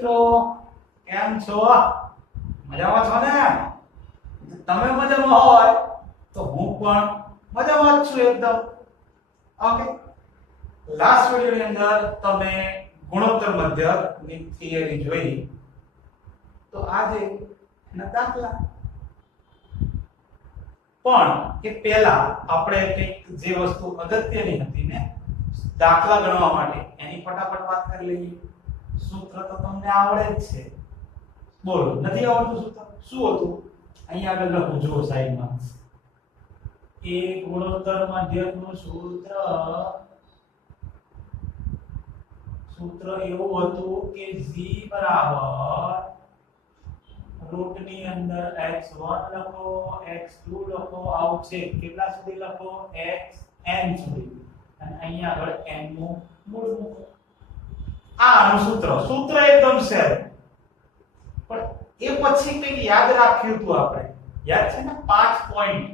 મિત્રો, કેમ છો? મજામાં છો ને? તમે મજામાં હોય તો હું પણ મજામાં જ છું એકદમ. ઓકે, લાસ્ટ વિડિયોની અંદર તમે ગુણોત્તર મધ્યકની થિયરી જોઈ. તો આજે એના દાખલા. પણ એ પહેલા આપણે કંઈક જે વસ્તુ અગત્યની હતી ને દાખલા ગણવા માટે એની ફટાફટ વાત કરી લઈએ. સૂત્ર તો તમને આવડે જ છે. બોલો, નથી આવડતું સૂત્ર? શું હતું? અહીંયા આગળ લખું જુઓ સાઈડમાં. એ ગુણોત્તર મધ્યકનું સૂત્ર એવું હતું કે g બરાબર રૂટની અંદર x1 લખો, x2 લખો, આવું છે. કેટલા સુધી લખો? xn સુધી. અને અહીંયા આગળ n નું મૂળ મૂકો. આનું સૂત્ર એકદમ સહેલું. પણ એ પછી કંઈક યાદ રાખ્યું હતું આપણે. યાદ છે ને 5 પોઈન્ટ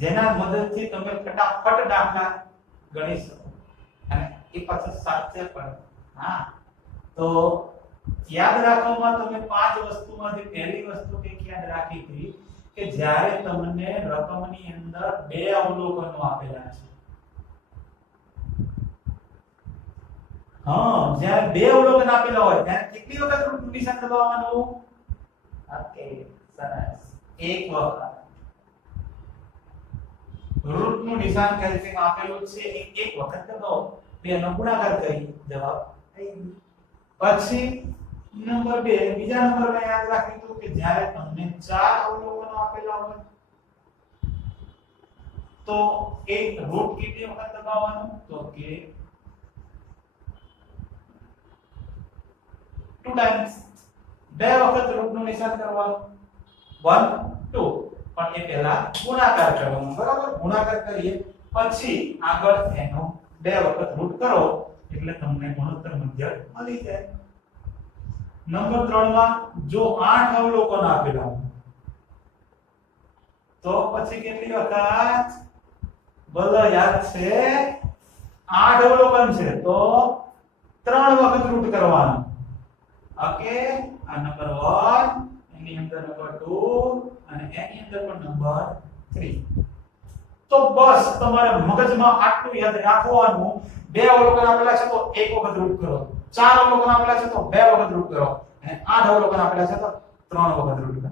જેના મદદથી તમે ફટાફટ દાખલા ગણી શકો અને એ પાછા સાચે પણ. હા, તો યાદ રાખવામાં તમે 5 વસ્તુમાંથી પહેલી વસ્તુ કંઈક યાદ રાખી હતી કે જ્યારે તમને રકમની અંદર 2 અવલોકનો આપેલા છે. હા, જ્યારે 2 અવલોકન આપેલા હોય ત્યારે કેટલી વખત રૂટનું નિશાન દબાવવાનું? ઓકે, સરસ. એક વખત રૂટનું નિશાન કેલ્સીમાં આપેલું છે, એક વખત દબાવો. 2 નો ગુણાકાર કરી જવાબ થઈ ગયો. પછી નંબર 2, બીજા નંબરમાં યાદ રાખીશું કે જ્યારે તમને 4 અવલોકનો આપેલા હોય તો એક રૂટ કેટલી વખત દબાવવાનું? તો કે 2 ટાઈમ્સ. 2 વખત રૂટનું નિશાન કરવાનું. 1 2. પણ એ પહેલા ગુણાકાર કરવાનો, બરાબર? ગુણાકાર કરીએ પછી આગળ એનો 2 વખત રૂટ કરો એટલે તમને ગુણોત્તર મધ્યક મળી જાય. નંબર 3 માં જો 8 અવલોકન આપેલા હોય તો પછી કેટલી વખત? બોલો, યાદ છે? 8 અવલોકન છે તો 3 વખત રૂટ કરવાનું. ઓકે, આ નંબર 1, એની અંદર નંબર 2 અને એની અંદર પણ નંબર 3. તો બસ તમારે મગજમાં આટલું યાદ રાખવાનું. 2 અવલોકન આપેલા છે તો 1 વખત રૂટ કરો. 4 અવલોકન આપેલા છે તો 2 વખત રૂટ કરો અને 8 અવલોકન આપેલા છે તો 3 વખત રૂટ કરો.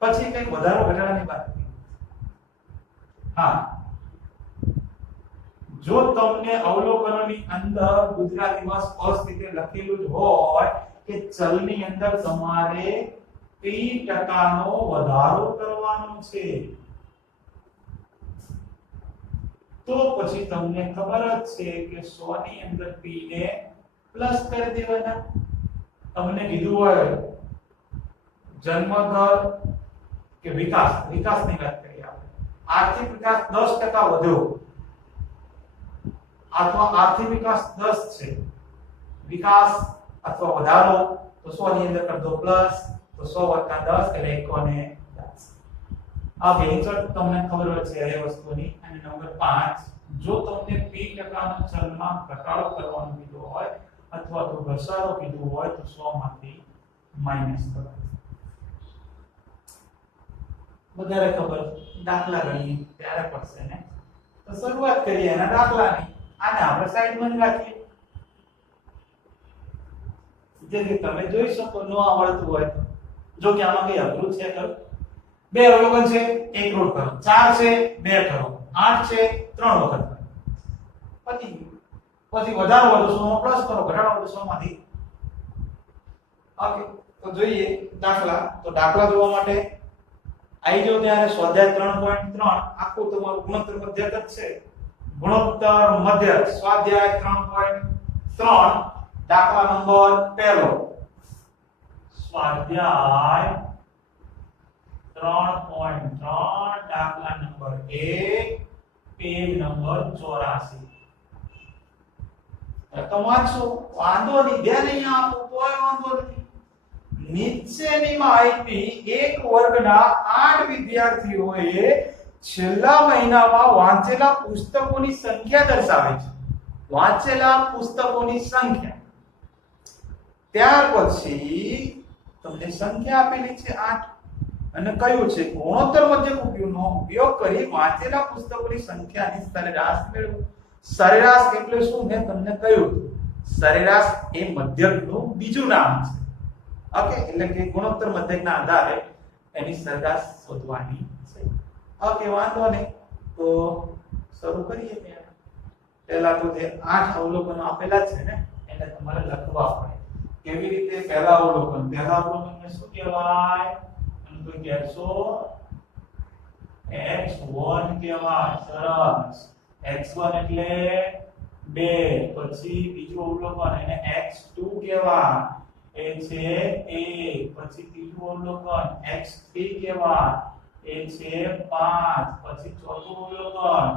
પછી કઈ વધારો ઘટાડાની વાત. હા, જો તમને અવલોકનોની અંદર ગુજરાતીમાં સ્પષ્ટ રીતે લખેલું જ હોય કે ચલની અંદર તમારે p% નો વધારો કરવાનો છે તો પછી તમને ખબર જ છે કે 100 ની અંદર p ને પ્લસ કરી દેવાના. તમને કીધું હોય જન્મ દર કે વિકાસની વાત કરીએ આપણે. આર્થિક વિકાસ 10% વધ્યો અથવા આર્થિક વિકાસ 10 છે, વિકાસ અથવા વધારો, તો 100 ની અંદર કરી દો પ્લસ, તો 100 + 10 એટલે 110. આ બેન્ચર તમને ખબર હોય છે એ વસ્તુની. અને નંબર 5, જો તમને p% નો ચલમાં ઘટાડો કરવાનો કીધો હોય અથવા તો ઘસારો કીધું હોય તો 100 માંથી માઈનસ કરો. વધારે ખબર દાખલા ગણીએ ત્યારે પડશે ને. તો શરૂઆત કરીએ એના દાખલાની. આને આપણે સાઈડમાં જ રાખીએ જેથી તમે જોઈ શકો. ન આવડતું હોય તો જો કે આમાં કઈ અઘરું છે કરો. 2 અવલોકન છે, 1 રૂટ કરો. 4 છે, 2 કરો. 8 છે, 3 વખત કરો. પછી વધારો હોય તો 100 માં પ્લસ કરો, ઘટાડો હોય તો 100 માંથી. ઓકે, તો જોઈએ દાખલા. તો દાખલા જોવા માટે આવી જાઓ ત્યારે સ્વાધ્યાય 3.3 આખું તમારું ગુણોત્તર મધ્યક જ છે. ગુણોત્તર મધ્યક સ્વાધ્યાય 3.3 દાખલા નંબર 1. સ્વાધ્યાય 3.3 દાખલા નંબર 1, પેજ નંબર 84. તો વાંચો, વાંધો નહીં. ધ્યાન નહીં આપો કોઈ વાંધો નથી. નીચેની માહિતી એક વર્ગના 8 વિદ્યાર્થીઓએ છેલ્લા મહિનામાં વાંચેલા પુસ્તકોની સંખ્યા દર્શાવે છે. વાંચેલા પુસ્તકોની સંખ્યા. ત્યાર પછી તમને સંખ્યા આપેલી છે 8 અને કયું છે ગુણોત્તર મધ્યક ઉપયોગનો ઉપયોગ કરી વાંચેલા પુસ્તકોની સંખ્યાની સરેરાશ મેળવો. સરેરાશ એટલે શું મેં તમને કહ્યું સરેરાશ એ મધ્યકનું બીજું નામ છે. ઓકે એટલે કે ગુણોત્તર મધ્યકના આધારે એની સરેરાશ શોધવાની છે. ઓકે વાંધો નહીં તો શરૂ કરીએ. પહેલા તો જે 8 અવલોકનો આપેલા છે ને એને તમારે લખવા પડે. કેવી રીતે? પહેલા અવલોકનને શું કહેવાય? અને કોઈ કહેશો x1 કહેવાય. સરસ. x1 એટલે 2. પછી બીજું અવલોકન એને x2 કહેવાય. એ છે 1. પછી ત્રીજું અવલોકન x3 કહેવાય. એ છે 5. પછી ચોથું અવલોકન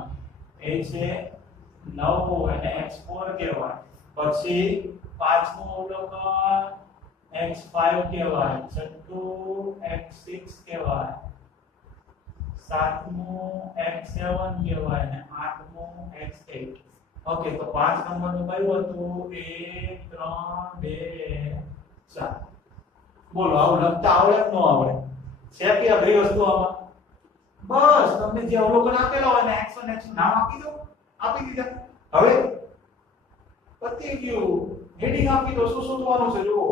એ છે 9 એને x4 કહેવાય. પછી પાંચમું અવલોકન x5 કહેવાય. છઠ્ઠું x6 કહેવાય. સાતમું x7 કહેવાય અને આઠમું x8. ઓકે તો 5 નંબરનું કયું હતું? 1 3 2 4. બોલો આવું લખતા આવડે કે ન આવડે? છે કે અઘરી વસ્તુ આમાં? બસ તમને જે અવલોકન આપેલા હોય ને x1 x2 નામ આપી દો. આપી દીધા. હવે પતી ગયું. હેડિંગ આપી દો. શું શોધવાનું છે? જુઓ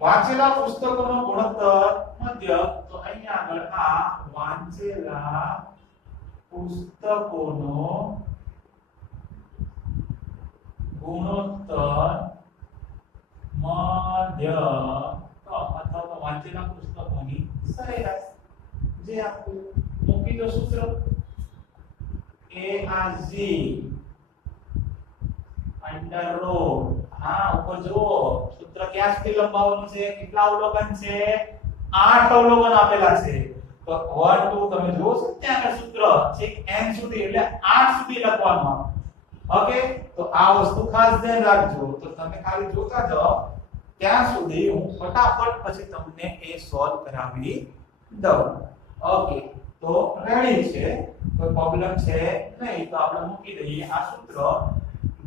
વાંચેલા પુસ્તકોનો ગુણોત્તર મધ્યક. તો અહીંયા આગળ આ વાંચેલા પુસ્તકોનો ગુણોત્તર મધ્યક અથવા તો વાંચેલા પુસ્તકોની સરેરાશ જે આપ્યું મૂકી દો સૂત્ર ARG અંડર રૂટ. હા ઉપર જુઓ સૂત્ર ક્યાં સુધી લંબાવવાનું છે? કેટલા અવલોકન છે? 8 અવલોકન આપેલા છે. તો 1 2 તમે જુઓ છો ત્યાં આગળ સૂત્ર છેક n સુધી એટલે 8 સુધી લખવાનું. ઓકે તો આ વસ્તુ ખાસ ધ્યાન રાખજો. તો તમે ખાલી જોતા જાઓ ત્યાં સુધી હું ફટાફટ પછી તમને એ સોલ્વ કરાવી દઉં. ઓકે તો રેડી છે. કોઈ પ્રોબ્લેમ છે નહીં તો આપણે મૂકી દઈએ આ સૂત્ર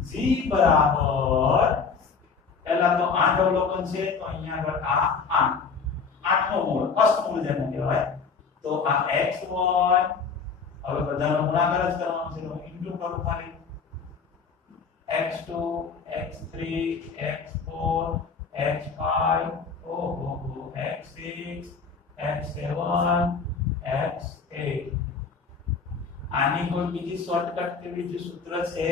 g બરાબર પહેલા તો 8 અવલોકન છે તો અહીંયા આગળ આ 8 નો મૂળ અષ્ટમૂળ જેને કહેવાય. તો આ x1 હવે બધાનો ગુણાકાર જ કરવાનો છે. હું ઇન્ટુ કરું ખાલી x2 x3 x4 x5 x6 x7 x8. આની કોઈ બીજી શોર્ટકટ કે બીજું સૂત્ર છે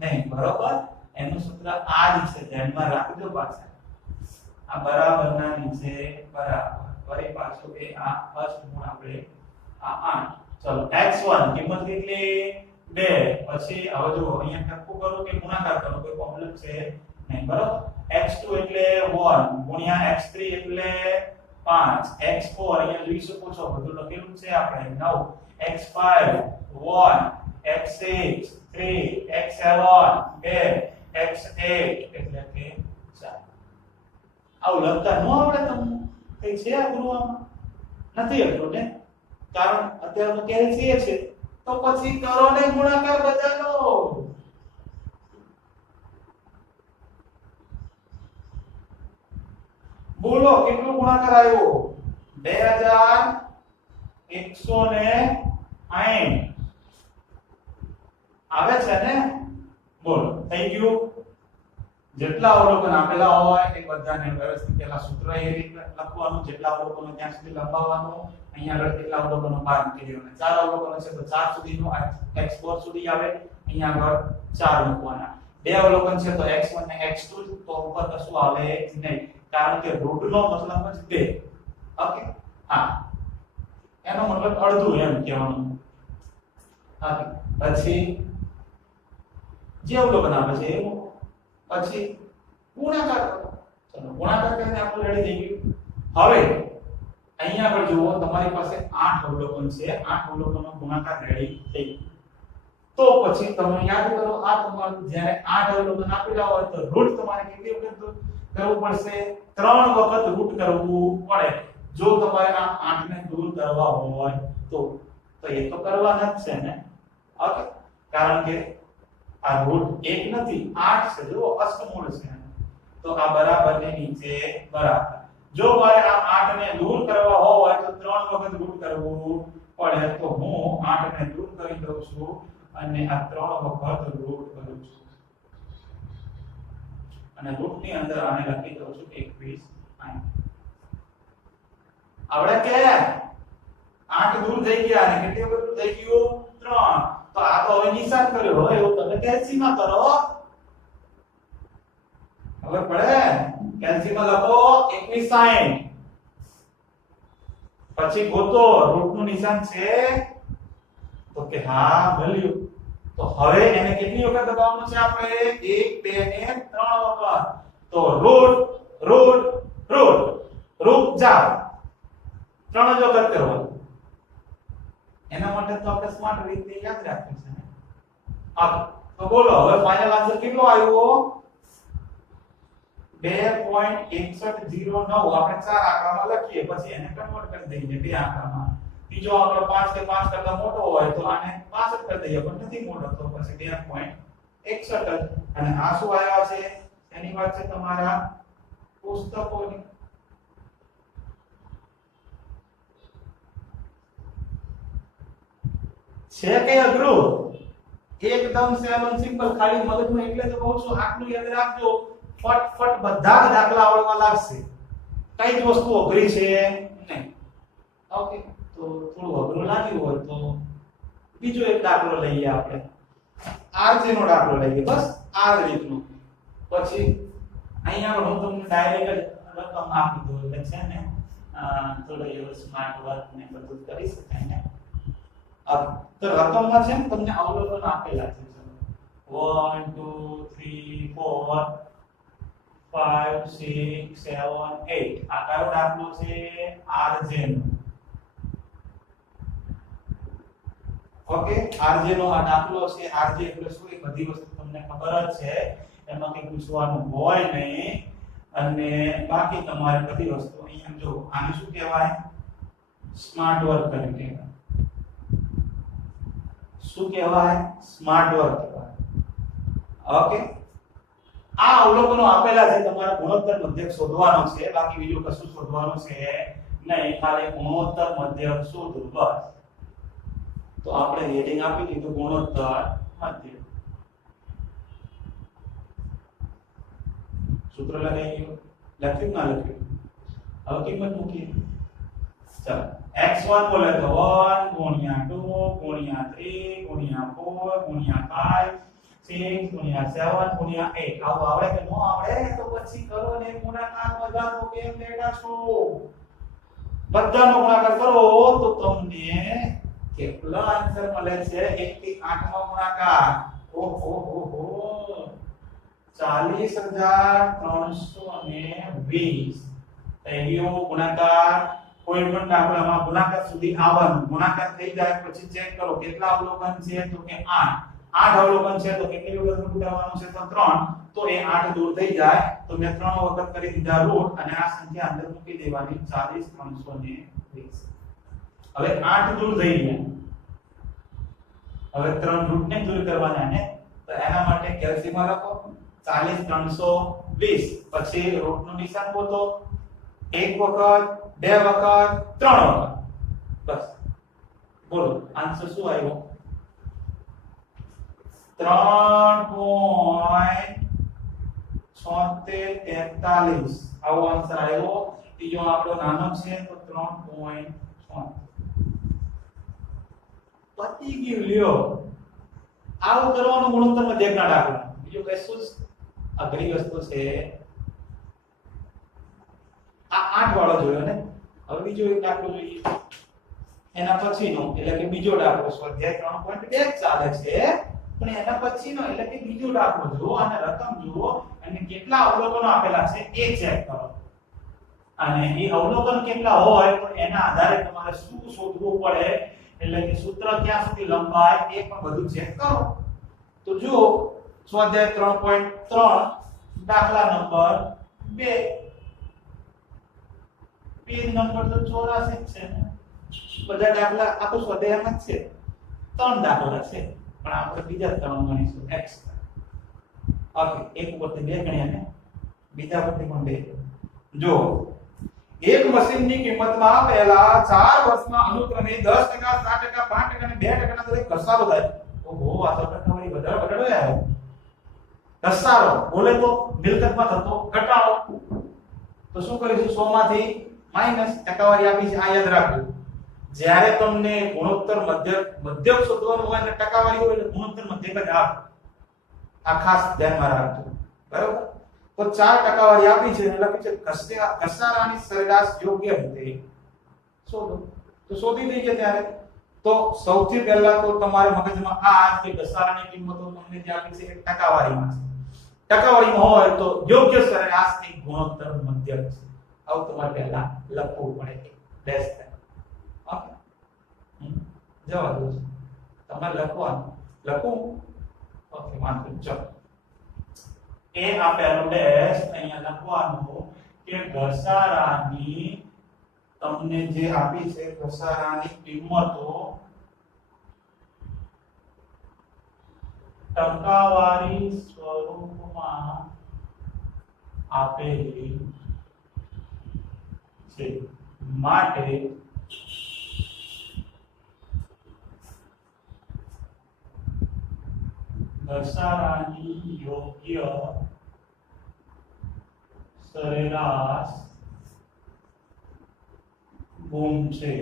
નહીં. બરોબર? એનું સૂત્ર આ જ છે. ધ્યાનમાં રાખજો. પાછા આ બરાબરના નીચે બરાબર ફરી પાછું એ આ અષ્ટમૂળ આપણે આ 8. ચલો x1 કિંમત કેટલી? 2. પછી હવે જો અહીંયા ટપકું કરો કે ગુણાકાર કરો કોઈ પ્રોબ્લેમ છે નહીં. બરોબર? x2 એટલે 1 ગુણ્યા x3 એટલે 5 x4 અહીંયા જોઈ શકો છો બધું લખેલું છે આપણે 9 x5 1 x6 3 x7 2 x8 એટલે કે 4. આવું લખતા ન આવડે તમને? કઈ છે આ ગુરુવામાં? નથી આવડતું ને? કારણ અત્યારે તો કેલ્સીએ છે તો પછી કરો ને ગુણાકાર બદલો. બોલો કેટલો ગુણાકાર આવ્યો? 2160 આવે છે ને? બોલો થઈ ગયું. જેટલા અવલોકન આપેલા હોય એ બધાને વ્યવસ્થિત પહેલા સૂત્ર એ રીતે લખવાનું. જેટલા અવલોકનો ત્યાં સુધી લંબાવવાનું. અહીંયા આગળ કેટલા અવલોકનો બાદ કરી દેવાના. 4 અવલોકનો છે તો 4 સુધીનો x4 સુધી આવે. અહીંયા આગળ 4 મૂકવાના. 2 અવલોકન છે તો x1 ને x2 તો ઉપર કશું આવે નહીં કારણ કે રૂટ નો મતલબ જ 2. ઓકે હા એનો મતલબ અડધું એમ કહેવાનું. ઓકે પછી જે અવલોકન આવે છે એવું પછી ગુણાકાર કરો. ચલો ગુણાકાર કરીને આપણું રેડી થઈ ગયું. હવે અહીંયા આગળ જુઓ તમારી પાસે 8 અવલોકન છે. 8 અવલોકનનો ગુણાકાર રેડી થઈ ગયો. તો પછી તમે યાદ કરો આ તમારું જ્યારે 8 અવલોકન આપેલા હોય તો રૂટ તમારે કેટલી વખત કરવું પડશે? 3 વખત રૂટ કરવું પડે. જો તમારે આ 8 ને દૂર કરવા હોય તો એ તો કરવાના જ છે ને. ઓકે કારણ કે આ રૂટ 1 નથી 8 છે. જો અષ્ટમૂળ છે તો આ બરાબર ને નીચે બરાબર. જો મારે આ 8 ને દૂર કરવા હોય તો 3 વખત રૂટ કરવું પડે, તો હું 8 ને દૂર કરી દઉં છું અને આ 3 વખત રૂટ કરું છું અને રૂટ ની અંદર આને લખી દઉં છું 21 આવડે કે 8 દૂર થઈ ગયા અને કેટલી વખત દૂર થઈ ગયું 3. તો આ તો હવે નિશાન કર્યો હવે એવું તમે કેલ્સીમાં કરો. હવે પડે કેલ્સીમાં લખો 21 પછી ગોતો રૂટ નું નિશાન છે તો કે હા મળ્યું. તો હવે એને કેટલી વખત દબાવવાનું છે આપણે 1 2 ને 3 વખત. તો રૂટ રૂટ રૂટ રૂટ જાવ 3 જ વખત કરવાનું. એના માટે તો આપણે સ્માર્ટ રીતે યાદ રાખવું છે ને. તો બોલો હવે ફાઇનલ આન્સર કેટલો આવ્યો 2.6109. આપણે 4 આંકડામાં લખીએ પછી એને કન્વર્ટ કરી દઈએ 2 આંકડામાં. બીજો આંકડો 5 કે 5 કરતા મોટો હોય તો આને 65 કરી દઈએ, પણ નથી મોટો તો પછી 2.61. અને આ શું આવ્યા છે એની વાત છે તમારા પુસ્તકોની. છે કે અઘરું? એકદમ સેવન સિમ્પલ. ખાલી મગજમાં એટલે તો કહું છું આટલું યાદ રાખજો, ફટફટ બધા જ દાખલા આવડવા લાગશે. કઈ જ વસ્તુ અઘરી છે નહીં. ઓકે, તો થોડું અઘરું લાગ્યું હોય તો બીજો એક દાખલો લઈએ આપણે. RJ નો દાખલો લઈએ, બસ આ રીતનો. પછી અહીંયા હું તમને ડાયરેક્ટ રકમ આપી દઉં એટલે છે ને થોડો એવો સ્માર્ટ વર્ક ને બધું કરી શકાય ને. તો રકમમાં છે ને તમને અવલોકન આપેલા છે. 1 2 3 4 5 6 7 8. આ કયો દાખલો છે? RJ નો. ઓકે, RJ નો આ દાખલો છે. RJ એટલે શું? એ બધી વસ્તુ તમને ખબર જ છે, એમાં કઈ પૂછવાનું હોય નહીં. અને બાકી તમારે બધી વસ્તુ અહીંયા જો આને શું કહેવાય? સ્માર્ટ વર્ક તરીકે. શું કહેવાય? સ્માર્ટ વર્ક કહેવાય. ઓકે, આ અવલોકનો આપેલા છે. તમારે ગુણોત્તર મધ્યક શોધવાનો છે, બાકી બીજું કશું શોધવાનું છે નહીં. ખાલી ગુણોત્તર મધ્યક શોધો બસ. તો આપણે હેડિંગ આપી દીધું ગુણોત્તર મધ્યક. સૂત્ર લગાઈ ગયું? લખ્યું ના લખ્યું? હવે કિંમત મૂકીએ. ચાલો x1 બોલે તો 1 ગુણ્યા 2 ગુણ્યા 3 ગુણ્યા 4 ગુણ્યા 5 6 ગુણ્યા 7 ગુણ્યા 8. આવું આવડે કે ન આવડે? તો પછી કરો ને ગુણાકાર બધાનો કેમ લેતા છો? બધાનો ગુણાકાર કરો તો તમને કેટલો આન્સર મળે છે? 1 થી 8 નો ગુણાકાર. ઓહો હો હો 40,320. એનો ગુણાકાર કોઈ પણ દાખલામાં ગુણાકાર સુધી આવવાનું. ગુણાકાર થઈ જાય પછી ચેક કરો કેટલા અવલોકન છે, તો કે 8. 8 અવલોકન છે તો કેટલી વખત રૂટ કરવાનું છે? તો 3. તો એ 8 દૂર થઈ જાય તો મેં 3 વખત કરી દીધા રૂટ અને આ સંખ્યા અંદર મૂકી દેવાની 40,320. હવે 8 દૂર થઈ ગયા. હવે 3 રૂટ ને દૂર કરવાના ને, તો એના માટે કેલ્સીમાં લખો 40,320. પછી રૂટ નું નિશાન ગોતો. 1 વખત 2 વખત 3 વખત. બસ બોલો આન્સર શું આવ્યો? 3.7643. આવો આન્સર આવ્યો. ત્રીજો આપણો નાનો છે તો 3.76. પતી ગયું. લ્યો, આવું કરવાનું ગુણોત્તર મધ્યકના દાખલા. બીજું કશું જ અઘરી વસ્તુ છે? આ 8 વાળો જોયો ને. હવે બીજો એક દાખલો જોઈએ. એના પછીનો એટલે કે બીજો દાખલો સ્વાધ્યાય 3.2 ચાલે છે, પણ એના પછીનો એટલે કે બીજો દાખલો જુઓ અને રકમ જુઓ અને કેટલા અવલોકનો આપેલા છે એ ચેક કરો. અને એ અવલોકન કેટલા હોય તો એના આધારે તમારે શું શોધવું પડે, એટલે કે સૂત્ર ક્યાં સુધી લંબાય એ પણ બધું ચેક કરો. તો જુઓ સ્વાધ્યાય 3.3 દાખલા નંબર 2. પેજ નંબર તો 84 છે ને. બધા દાખલા આખો સ્વાધ્યાયમાં જ છે. 3 દાખલા છે પણ આપણે બીજા 3 ગણીશું x. ઓકે, એક ઉપરથી 2 ગણ્યા ને બીજા પરથી પણ 2 જો એક મશીનની કિંમતમાં પહેલા 4 વર્ષમાં અનુક્રમે 10%, 7%, 5% અને 2% ના દરે ઘસારો થાય. ઓહો, આ તો ટકાવારી વધારે યાર. ઘસારો બોલે તો મિલકતમાં થતો ઘટાડો. તો શું કરીશું? 100 માંથી માઈનસ ટકાવારી આપી છે, આ યાદ રાખજો. જ્યારે તમને ગુણોત્તર મધ્યક શોધવાનું હોય અને ટકાવારી હોય એટલે ગુણોત્તર મધ્યક જ આવે. આ ખાસ ધ્યાનમાં રાખજો. બરાબર? તો 4 ટકાવારી આપી છે એટલે લખી છે ઘસારાની સરેરાશ યોગ્ય રીતે શોધો. તો શોધી દઈએ ત્યારે તો સૌથી પહેલા તો તમારે મગજમાં આ જે ઘસારાની કિંમતો તમને જે આપી છે એ ટકાવારીમાં છે. ટકાવારીમાં હોય તો યોગ્ય સરેરાશ એ ગુણોત્તર મધ્યક છે. આવું તમારે પહેલા લખવું પડે. ડેશ ઓકે, જવા દો તમારે લખવાનું. લખું? ઓકે, વાંધો ચલો. એ આ પહેલો ડેશ અહીંયા લખવાનું કે ઘસારાની તમને જે આપી છે ઘસારાની કિંમતો ટકાવારી સ્વરૂપમાં આપેલી છે માટે ઘસારાની યોગ્ય સરેરાશ ગુણ છે.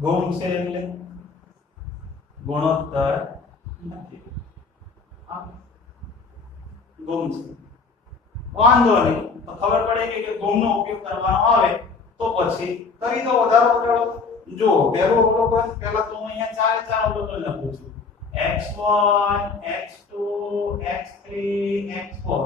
ગુણ છે એટલે ગુણોત્તર નથી. ગુણ છે વાંધો નહીં. તો ખબર પડે કે ગુણનો ઉપયોગ કરવાનો આવે તો પછી કરી દો વધારો ઘટાડો. જો પહેલો અવલોકન પહેલા તો હું અહીંયા ચારે ચાર અવલોકન લખું છું. x1 x2 x3 x4.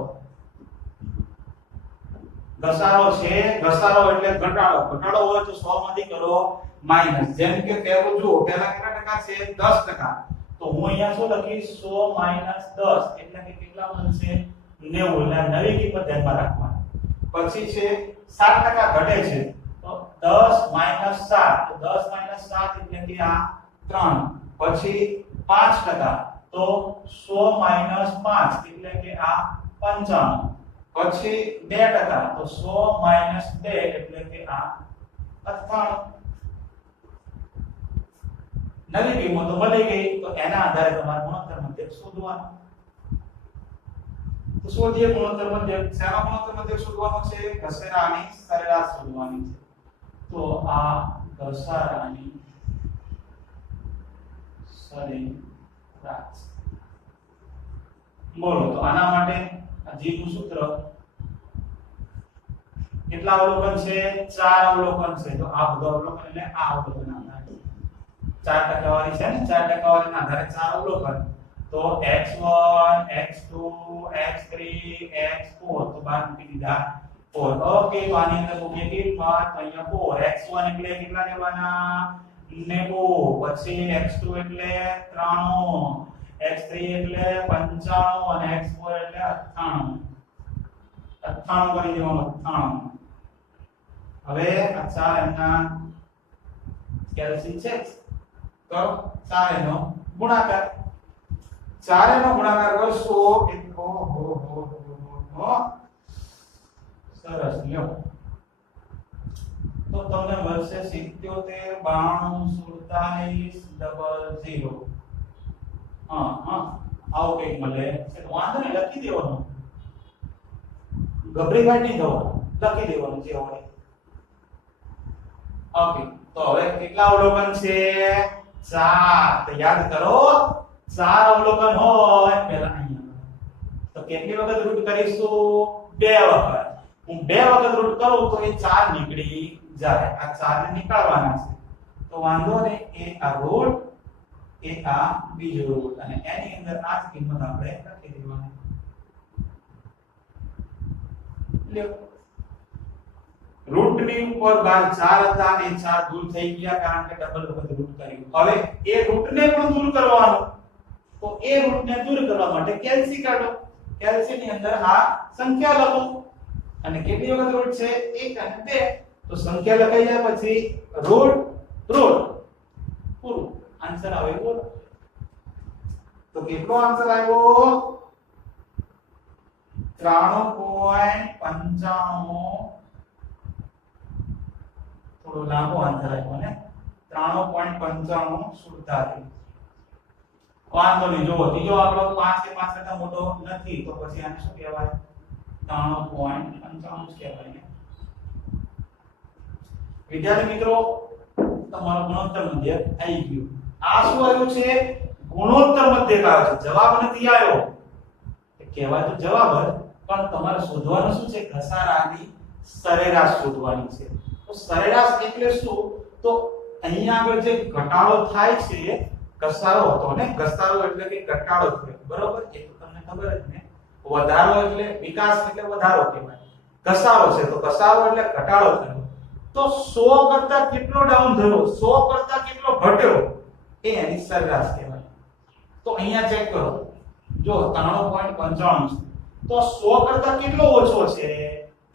ઘસારો છે, ઘસારો એટલે ઘટાડો. ઘટાડો હોય તો 100 માંથી કરો માઈનસ. જેમ કે પહેલું જુઓ, પહેલા કેટલા ટકા છે? 10%. તો હું અહીંયા શું લખીશ? 100 માઈનસ 10 એટલે કે કેટલા બનશે? 90. એટલે નવી કિંમત ધ્યાનમાં રાખવાની. પછી છે 7% ઘટે છે તો 10 માઈનસ 7. તો 10 માઈનસ 7 એટલે કે આ 3. પછી 5% તો 100 માઈનસ 5 એટલે કે આ 95. પછી 2% તો 100 માઈનસ 2 એટલે કે આ 98. નવી કિંમતો મળી ગઈ તો એના આધારે તમારે ગુણોત્તર મધ્યક શોધવાનો. તો શોધીએ ગુણોત્તર મધ્યક. શેનો ગુણોત્તર મધ્યક શોધવાનો છે? ઘસારાની સરેરાશ શોધવાની છે. તો આ ઘસારાની સરેરાશ. બોલો તો આના માટે જી નું સૂત્ર કેટલા અવલોકન છે? 4 અવલોકન છે. તો આ બધો અવલોકન એટલે આ અવલોકન આધારે 4 ટકાવારી છે ને, 4 ટકાવારીના આધારે 4 અવલોકન. તો x1 x2 x3 x4 તો બાર મૂકી દીધા 4. ઓકે, તો આની અંદર મૂકીએ કિંમત. તો અહીંયા 4. x1 એટલે કેટલા લેવાના? 90. પછી x2 એટલે 93, x3 એટલે 95 અને x4 એટલે 98. 98 કરી દેવાનું. 98. હવે આ 4 એના કેલ્સી છે તો 4 નો ગુણાકાર. 4 નો ગુણાકાર કરશો એટલે સરસ લ્યો તો તમને મળશે 77 92 47 00. આવું કંઈક મળે છે. વાંધો નહીં, લખી દેવાનું. ગભરાટ નહીં થવાનું, લખી દેવાનું જે હોય. ઓકે, તો હવે કેટલા અવલોકન છે? 4. તો યાદ કરો 4 અવલોકન હોય પહેલા અહીંયા. તો કેટલી વખત રૂટ કરીશું? 2 વખત. હું 2 વખત રૂટ કરું તો એ 4 નીકળી જાય. આ 4 ને નીકાળવાના છે. તો વાંધો નહીં, એ આ રૂટ, એ આ બીજો રૂટ અને એની અંદર આ જ કિંમત આપણે લખી દેવાની. લ્યો રૂટ ની ઉપર બાર 4 હતા એ 4 દૂર થઈ ગયા કારણ કે ડબલ વખત રૂટ કર્યું. હવે એ રૂટ ને પણ દૂર કરવાનો. તો એ રૂટ ને દૂર કરવા માટે કેલ્સી કાઢો. કેલ્સી ની અંદર આ સંખ્યા લખો અને કેટલી વખત રૂટ છે? 1 અને 2. તો સંખ્યા લખાઈ જાય પછી રૂટ રૂટ પૂરું. આન્સર આવે બોલો. તો કેટલો આન્સર આવ્યો? 93.95 થોડો લાંબો આન્સર આવ્યો ને 93.95 સુડતાલીસ વાંધો નહીં જો ત્રીજો આંકડો 5 કે 5 કરતા મોટો નથી તો પછી આને શું કહેવાય 93.95 કહેવાય ને વિદ્યાર્થી મિત્રો તમારો ગુણોત્તર મધ્યક આવી ગયું આ શું આવ્યું છે ગુણોત્તર મધ્યક આવે છે જવાબ નથી આવ્યો કહેવાય તો જવાબ જ પણ તમારે શોધવાનું શું છે ઘસારાની સરેરાશ શોધવાની છે તો સરેરાશ એટલે શું તો અહીંયા આગળ જે ઘટાડો થાય છે ઘસારો હતો ને ઘસારો એટલે કે ઘટાડો થયો બરોબર એ તો તમને ખબર જ ને વધારો એટલે વિકાસ એટલે વધારો કહેવાય ઘસારો છે તો ઘસારો એટલે ઘટાડો થયો તો 100 કરતા કેટલો ડાઉન થયો 100 કરતા કેટલો ઘટ્યો એ એની સરેરાશ કહેવાય તો અહીંયા ચેક કરો જો 93.95 છે તો 100 કરતા કેટલો ઓછો છે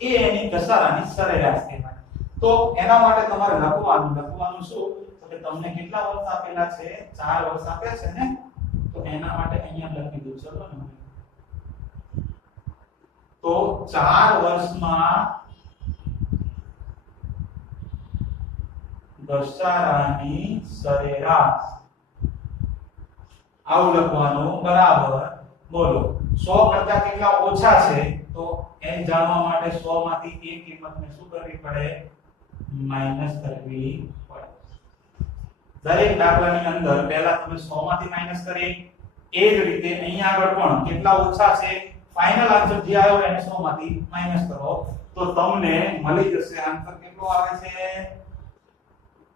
એ એની ઘસારાની સરેરાશ કહેવાય તો એના માટે તમારે લખવાનું શું તો કે તમને કેટલા વર્ષ આપેલા છે 4 વર્ષ આપ્યા છે ને તો એના માટે અહીંયા લખી દઉં ચલો ને તો 4 વર્ષમાં ઘસારાની સરેરાશ આવું લખવાનું બરાબર બોલો 100 કરતા કેટલા ઓછા છે તો એ જાણવા માટે 100 માંથી એક કિંમતને શું કરવી પડે માઈનસ કરવી પડે દરેક દાખલાની અંદર પહેલા તમે 100 માંથી માઈનસ કરી એ જ રીતે અહીંયા આગળ પણ કેટલા ઓછા છે ફાઇનલ આન્સર જે આવ્યો એને 100 માંથી માઈનસ કરો તો તમને મળી જશે આન્સર કેટલો આવે છે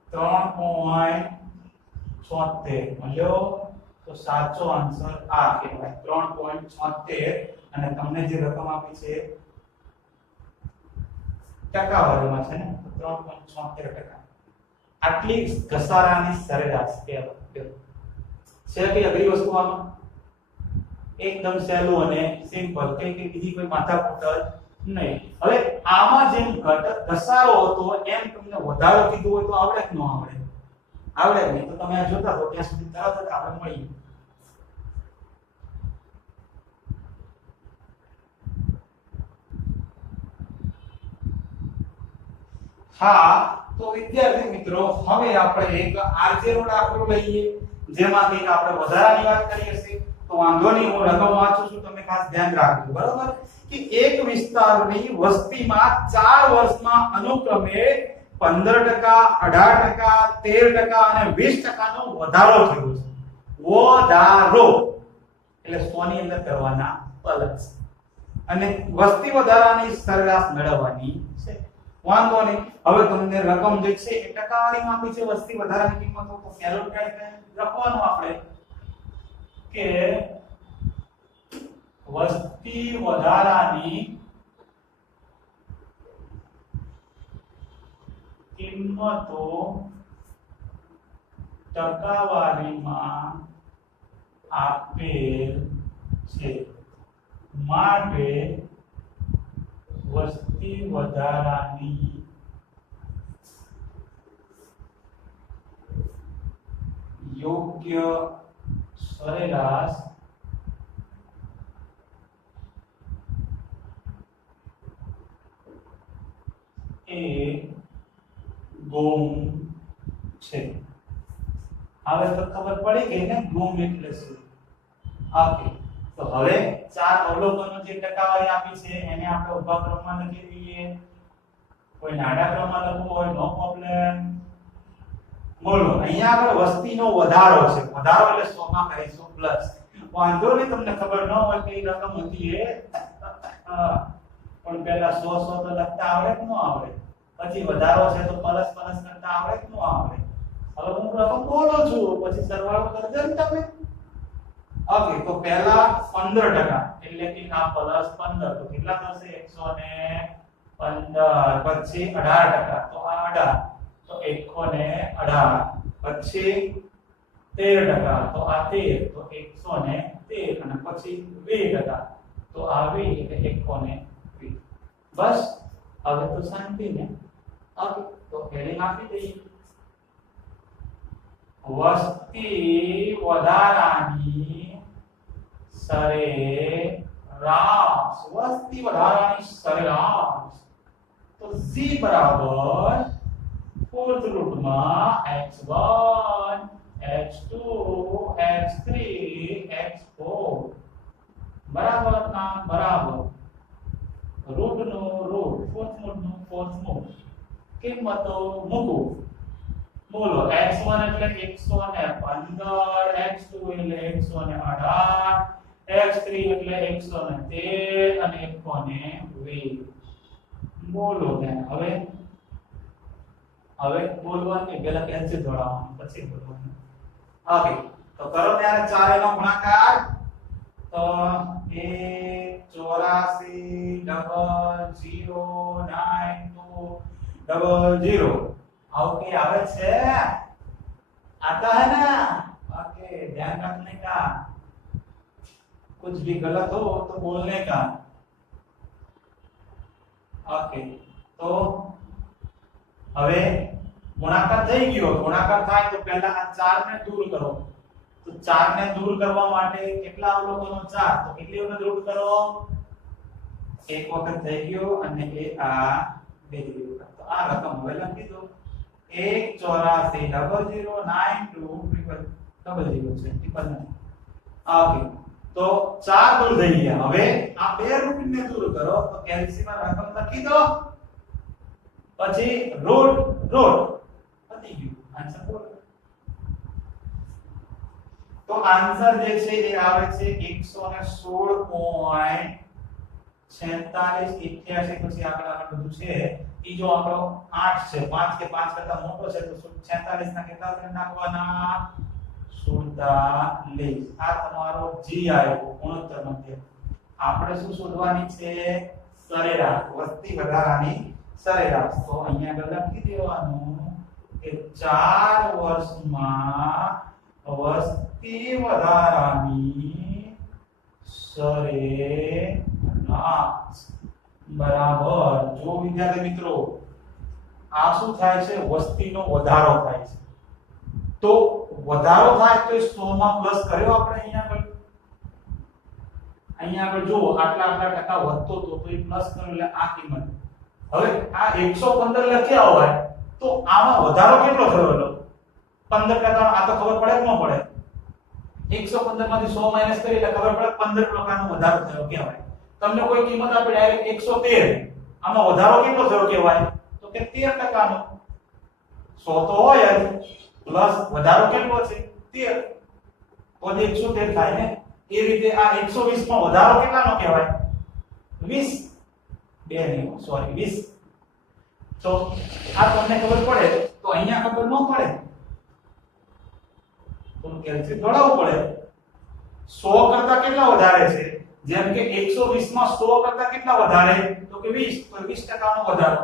3.76 મળ્યો તો સાચો આન્સર આ કહેવાય 3.76 અને તમને જે રકમ આપી છે ટકાવારીમાં છે ને 3.76% આટલી ઘસારાની સરેરાશ કહેવાય છે કે અઘરી વસ્તુ આમાં એકદમ સહેલું અને સિમ્પલ કઈ બીજી કોઈ માથાકૂટ નહીં હવે આમાં જેમ ઘસારો હતો એમ તમને વધારો કીધું હોય તો આવડે કે ન આવડે આવડે નહીં તો તમે આ જોતા તો ત્યાં સુધી તરત જ આપણે મળીએ હા તો વિદ્યાર્થી મિત્રો હવે આપણે એક આરજે નો દાખલો લઈએ જેમાં કંઈક આપણે વધારાની વાત કરીએ છીએ તો વાંધો નહીં હું રકમ વાંચું છું તમે ખાસ ધ્યાન રાખજો બરાબર કે એક વિસ્તારની વસ્તીમાં 4 વર્ષમાં અનુક્રમે 15%, 18%, 13% અને 20% નો વધારો થયો છે વધારો એટલે 100 ની અંદર કરવાના પ્લસ અને વસ્તી વધારાની સરેરાશ મેળવવાની છે વાંધો નહીં હવે તમને રકમ જે છે એ ટકાવારીમાં આપી છે વસ્તી વધારાની કિંમતો તો કેલ્ક્યુલેટ લખવાનું આપણે કે વસ્તી વધારાની કિંમતો ટકાવારીમાં આપેલ છે માટે વસ્તી વધારાની યોગ્ય સરેરાશ એ ગુણ છે હવે તો ખબર પડી ગઈ ને ગુણ એટલે શું ઓકે તો હવે ચાર અવલોકનો જે ટકાવારી આપી છે એને આપણે ઉભા ક્રમમાં લખી દઈએ કોઈ નાના ક્રમમાં લખવું હોય નો પ્રોબ્લેમ બોલો અહીંયા આગળ વસ્તીનો વધારો છે વધારો એટલે 100 માં કહીશું પ્લસ વાંધો નહીં તમને ખબર ન હોય કે રકમ હતી એ પણ પહેલા 100 તો લખતા આવડે કે ન આવડે પછી વધારો છે તો પ્લસ કરતા આવડે કે ન આવડે હવે હું રકમ બોલું છું પછી સરવાળો કરજો ને તમે ઓકે તો પહેલા 15% એટલે કે આ પ્લસ 15 તો કેટલા થશે 115 પછી 18% તો આ 18 તો 118 પછી 13% તો આ 13 તો 113 અને પછી 20% તો આ 20 એટલે 120 બસ હવે તો શાંતિ ને ઓકે તો હેડિંગ આપી દઈએ વસ્તી વધારાની સરેરાશ વસ્તી વધારાની સરેરાશ તો c બરાબર fourth રૂટમાં x1 x2 x3 x4 બરાબર ના બરાબર રૂટ નો રૂટ ફોર્થ મૂળ નું ફોર્થ મૂળ કિંમતો મૂકો બોલો x1 એટલે 115 x2 એટલે 118 x3 એટલે 113 અને 120 બોલો બેન હવે બોલવાનું પહેલા કેન્સલ જોડાવવાનું પછી બોલવાનું ઓકે તો કરો ત્યારે ચારેનો ગુણાકાર તો 184009200 ओके आवे छे आता है ना ओके ध्यान रखने का कुछ भी गलत हो तो बोलने का ओके तो હવે ગુણાકાર થઈ ગયો ગુણાકાર થાય તો પહેલા આ 4 ને દૂર કરો તો 4 ને દૂર કરવા માટે કેટલા અવલોકનો 4 તો કેટલી વખત રૂટ કરો એક વખત થઈ ગયો અને એ આ બીજી વખત તો આ રકમ હવે લખી દો 184009200 છે ઓકે તો 4 દૂર થઈ ગયા હવે આ બે રૂટને દૂર કરો તો એલસીએમ રકમ લખી દો પછી રૂટ પતી ગયું આન્સર બોલો તો આન્સર જે છે એ આવે છે 116.4688 પછી આંકડા બધું છે ત્રીજો આંકડો 8 છે 5 કે 5 કરતા મોટો છે તો 46 ના કેટલા નાખવાના 47 આ તમારો જી આવ્યો ગુણોત્તર મધ્ય આપણે શું શોધવાની છે સરેરાશ વસ્તી વધારાની સરેરાશ તો અહીંયા આગળ લખી દેવાનું કે 4 વર્ષમાં વસ્તી વધારાની સરેરાશ બરાબર જો વિદ્યાર્થી મિત્રો આ શું થાય છે વસ્તીનો વધારો થાય છે તો વધારો થાય તો 100 માં પ્લસ કર્યો આપણે અહીંયા આગળ જો આટલા ટકા વધતો તો એ પ્લસ કર્યો એટલે આ કિંમત હવે આ 115 લખ્યા હોય તો આમાં વધારો કેટલો થયો હતો 15 ટકા આ તો ખબર પડે કે ન પડે 115 માંથી 100 માઈનસ કરી એટલે ખબર પડે 15 ટકાનો વધારો થયો કહેવાય તમને કોઈ કિંમત આપે ડાયરેક્ટ 113 આમાં વધારો કેટલો થયો કહેવાય તો કે 13 ટકાનો 100 તો હોય જ પ્લસ વધારો કેટલો છે 13 તો 113 થાય ને એ રીતે આ 120 માં વધારો કેટલાનો કહેવાય 20 બે નહીં સોરી 20 તો આ તમને ખબર પડે તો અહીંયા ખબર ન પડે તો કેલ્ક્યુલેટ દોડાવવું પડે 100 કરતા કેટલા વધારે છે જેમ કે 120 માં 100 કરતા કેટલા વધારે તો કે 20 તો 20 ટકાનો વધારો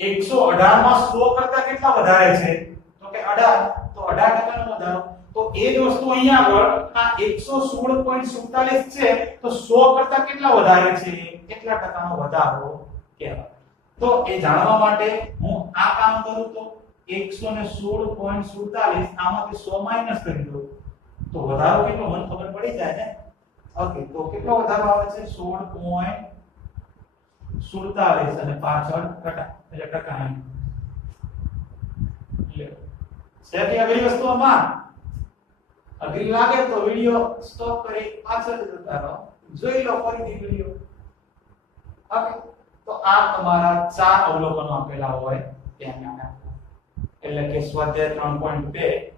118 માં 100 કરતા કેટલા વધારે છે તો કે 18 તો 18 ટકાનો વધારો તો એ જ વસ્તુ અહીંયા આગળ આ 116.47 છે તો 100 કરતા કેટલા વધારે છે કેટલા ટકાનો વધારો કહેવાય તો એ જાણવા માટે હું આ કામ કરું તો 116.47 આમાંથી 100 માઈનસ કરી દઉં તો વધારો કેટલો મને ખબર પડી જાય ને ઓકે તો કેટલો વધારો આવે છે 16.47 અને પાછળ ટકા એટલે ટકા અહીં લે સેટ અઘરી વસ્તુમાં અઘરી લાગે તો વિડિયો સ્ટોપ કરી પાછળ જતા રહો જોઈ લો ફરીથી વિડિયો ઓકે તો આ તમારા 4 અવલોકનો આપેલા હોય ત્યાં એટલે કે સ્વાધ્યાય 3.2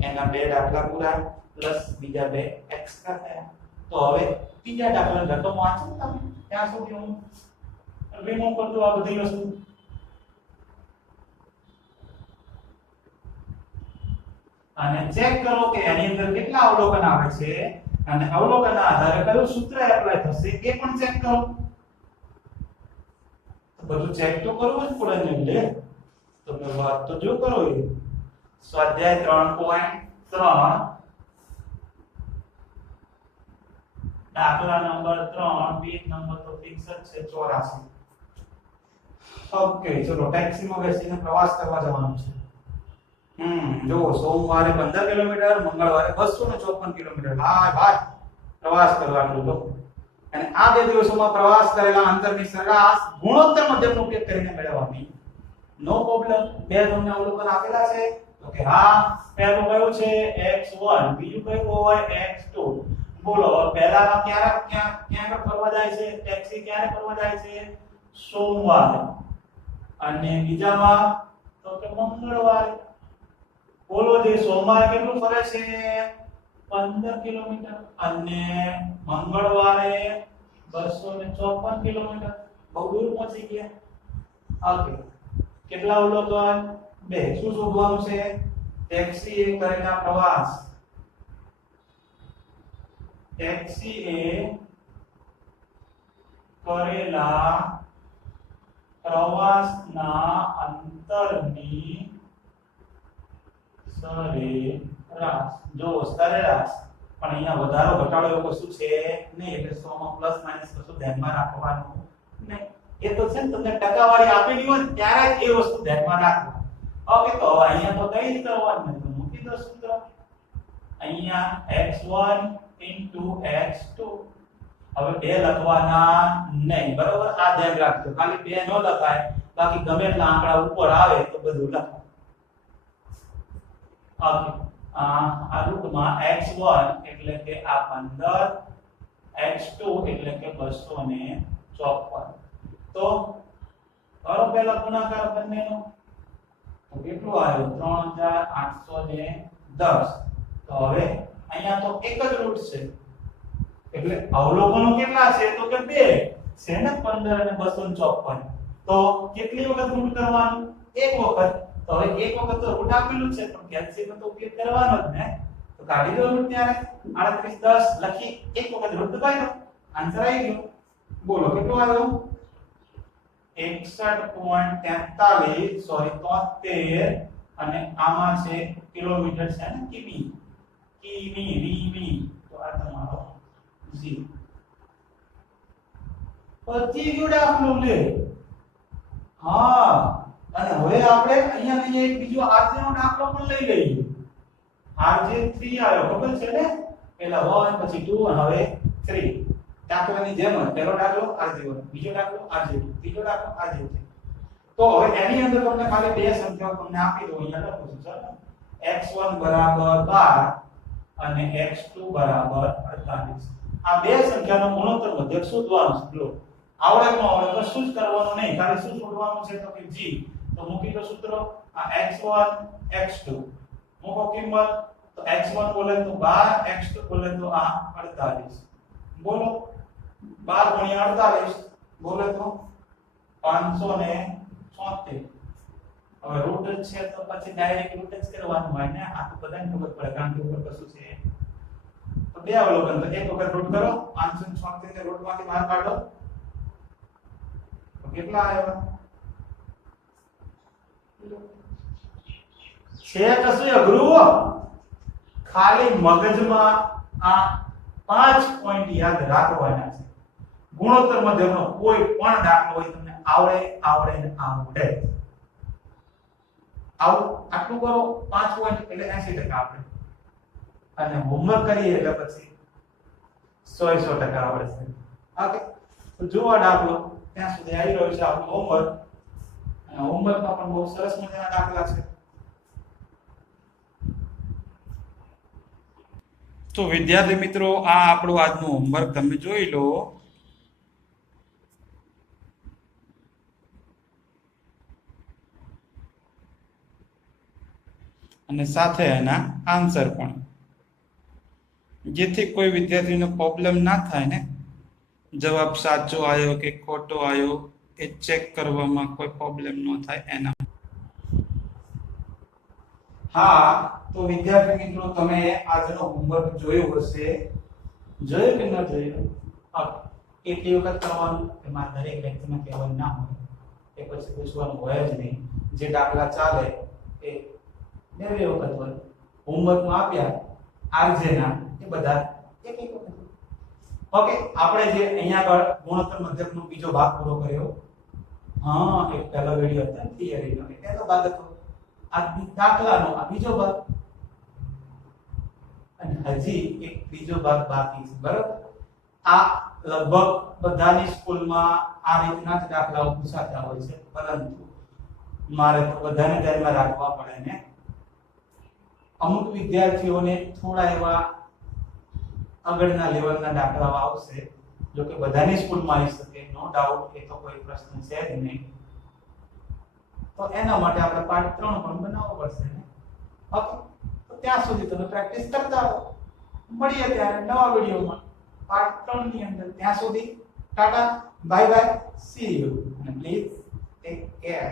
એના બે દાખલા પૂરા પ્લસ બીજા બે એક્સ્ટ્રા થયા તો હવે ત્રીજા દાખલા રકમ વાંચો તમે ત્યાં સુધી હું રિમૂવ કરી દઉં આ બધી વસ્તુ અને ચેક કરો કે એની અંદર કેટલા અવલોકન આવે છે અને અવલોકનના આધારે કયું સૂત્ર એપ્લાય થશે એ પણ ચેક કરો તો બધું ચેક તો કરવું જ પડે ને એટલે તો મેં વાત તો જો કરો એ સ્વાધ્યાય 3.3 દાખલા નંબર 3 પેજ નંબર તો ફિક્સ જ છે 84 ઓકે ચલો ટેક્સીમાં બેસીને પ્રવાસ કરવા જવાનું છે જો સોમવારે 15 કિલોમીટર મંગળવારે 254 કિલોમીટર ભાઈ પ્રવાસ કરવાનું તો અને આ 2 દિવસોમાં પ્રવાસ કરેલા અંતરની સરેરાશ ગુણોત્તર મધ્યકનો ઉપયોગ કરીને મેળવવાની. નો પ્રોબ્લેમ. બે તમને અવલોકન આપેલા છે તો કે હા, પહેલું કયું છે x1, બીજું કયું હોય x2. બોલો પહેલામાં ક્યાં ફરવા જાય છે? ટેક્સી ક્યારે ફરવા જાય છે? સોમવારે. અને બીજામાં તો કે મંગળવારે. બોલો જે સોમવારે કેટલું ફરે છે? 15 કિલોમીટર. અને મંગળવારે 254 કિલોમીટર. બહુ દૂર પહોંચી ગયા. ઓકે, કેટલા અવલોકન? 2. શું શોધવાનું છે? ટેક્સી એ કરેલા પ્રવાસ. ટેક્સી એ કરેલા પ્રવાસના અંતરની સરેરાશ. જો સરેરાશ, પણ અહીંયા વધારો ઘટાડો એવું કશું છે નહીં, એટલે 100 માં પ્લસ માઈનસ કશું ધ્યાનમાં રાખવાનું નહીં. એ તો છે ને તમને ટકાવારી આપેલી હોય ત્યારે જ એ વસ્તુ ધ્યાનમાં રાખો. ઓકે, તો હવે અહીંયા તો કઈ રીતે કરવાનું? તો મૂકી દો સૂત્ર. અહીંયા x1 x2. હવે 2 લખવાના નહીં, બરોબર? આ ધ્યાન રાખજો. ખાલી 2 ન લખાય, બાકી ગમે એટલા આંકડા ઉપર આવે તો બધું લખો. ઓકે, આ રૂપમાં x1 એટલે કે આ 15, x2 એટલે કે 254. તો કરો પહેલા ગુણાકાર બંનેનો. તો કેટલું આવ્યું? 3810. તો હવે અહીંયા તો એક જ રૂટ છે, એટલે અવલોકનો કેટલા છે? તો કે 2 છે ને, 15 અને 254. તો કેટલી વખત રૂટ કરવાનું? એક વખત. તો હવે એક વખત તો રૂટ આપેલું છે, પણ કેલ્સીયમ તો ઉપયોગ કરવાનો જ ને. તો કાઢી દો રૂટ. ત્યારે 3810 લખી એક વખત રૂટ દબાઈ દો, આન્સર આવી ગયો. બોલો કેટલું આવ્યું? 61.43 સોરી 73. અને આમાં છે કિલોમીટર છે ને, કિમી. તો આ તમારો જી. પછી ગયો દાખલો લે. હા, અને હવે આપણે અહીંયા એક બીજો RJ નો દાખલો પણ લઈ લઈએ. RJ 3 આવ્યો, ખબર છે ને? પહેલા 1 પછી 2 અને હવે 3. દાખલાની જેમ જ પહેલો દાખલો RJ1, બીજો દાખલો RJ2, ત્રીજો દાખલો RJ3. તો હવે એની અંદર તમને ખાલી 2 સંખ્યાઓ તમને આપી દો. અહીંયા લખું છું સર, x1 બરાબર 12 અને x2 બરાબર 48. આ 2 સંખ્યાનો ગુણોત્તર મધ્યક શોધવાનું છે. લો, આવડે ન આવડે કશું જ કરવાનું નહીં, ખાલી શું શોધવાનું છે? તો કે g. તો મૂકી દો સૂત્ર. આ x1 x2 મૂકો કિંમત. તો x1 બોલે તો 12, x2 બોલે તો આ 48. બોલો 12 ગુણ્યા 48 બોલે તો 576. હવે રૂટ જ છે તો પછી ડાયરેક્ટ રૂટ જ કરવાનું હોય ને. આ તો બધાને ખબર પડે, કારણ કે ઉપર કશું છે. તો 2 અવલોકન. તો એક વખત રૂટ કરો, 576 ને રૂટમાંથી બહાર કાઢો તો કેટલા આવ્યા? છે કશું અઘરું? ખાલી મગજમાં આ 5 પોઈન્ટ યાદ રાખવાના છે. ગુણોત્તર મધ્યકનો કોઈ પણ દાખલો હોય તમને આવડે ને આવડે. આટલું કરો, 5 પોઈન્ટ એટલે 80% આપણે. અને હોમવર્ક કરીએ એટલે પછી 100% આવડશે. ઓકે, તો જો આ દાખલો ત્યાં સુધી આવી રહ્યો છે આપણું હોમવર્ક. અને હોમવર્કમાં પણ બહુ સરસ મજાના દાખલા છે. તો વિદ્યાર્થી મિત્રો, આ આપણું આજનું હોમવર્ક તમે જોઈ લો. અને સાથે એના આન્સર પણ, જેથી કોઈ વિદ્યાર્થીનો પ્રોબ્લેમ ના થાય ને. જવાબ સાચો આવ્યો કે ખોટો આવ્યો એ ચેક કરવામાં કોઈ પ્રોબ્લેમ ન થાય એના. હા, તો વિદ્યાર્થી મિત્રો, તમે આજનો હોમવર્ક જોયું હશે. જોયું કે ન જોયું? કેટલી વખત કરવાનું? એમાં દરેક લેક્ચરમાં કહેવાનું ના હોય, એ પછી પૂછવાનું હોય જ નહીં. જે દાખલા ચાલે એ 2 વખત હોય. હોમવર્કમાં આપ્યા RJ ના એ બધા એક વખત. ઓકે, આપણે જે અહીંયા આગળ ગુણોત્તર મધ્યકનો બીજો ભાગ પૂરો કર્યો. હા, એક પહેલો વિડિયો હતો થિયરીનો, એ પહેલો ભાગ હતો. આ દાખલાનો આ બીજો ભાગ, અને હજી એક ત્રીજો ભાગ બાકી છે. બરાબર? આ લગભગ બધાની સ્કૂલમાં આ રીતના જ દાખલાઓ પૂછાતા હોય છે, પરંતુ મારે તો બધાને ધ્યાનમાં રાખવા પડે ને. અમુક વિદ્યાર્થીઓને થોડા એવા આગળના લેવલના દાખલાઓ આવશે, જો કે બધાની સ્કૂલમાં આવી શકે, નો ડાઉટ, એ તો કોઈ પ્રશ્ન છે જ નહીં. તો એના માટે આપણે પાર્ટ 3 પણ બનાવવો પડશે ને. ઓકે, તો ત્યાં સુધી તમે પ્રેક્ટિસ કરતા રહો. મળીએ ત્યારે નવા વિડીયોમાં પાર્ટ 3 ની અંદર. ત્યાં સુધી Tata, bye bye, C you, અને પ્લીઝ ટેક કેર.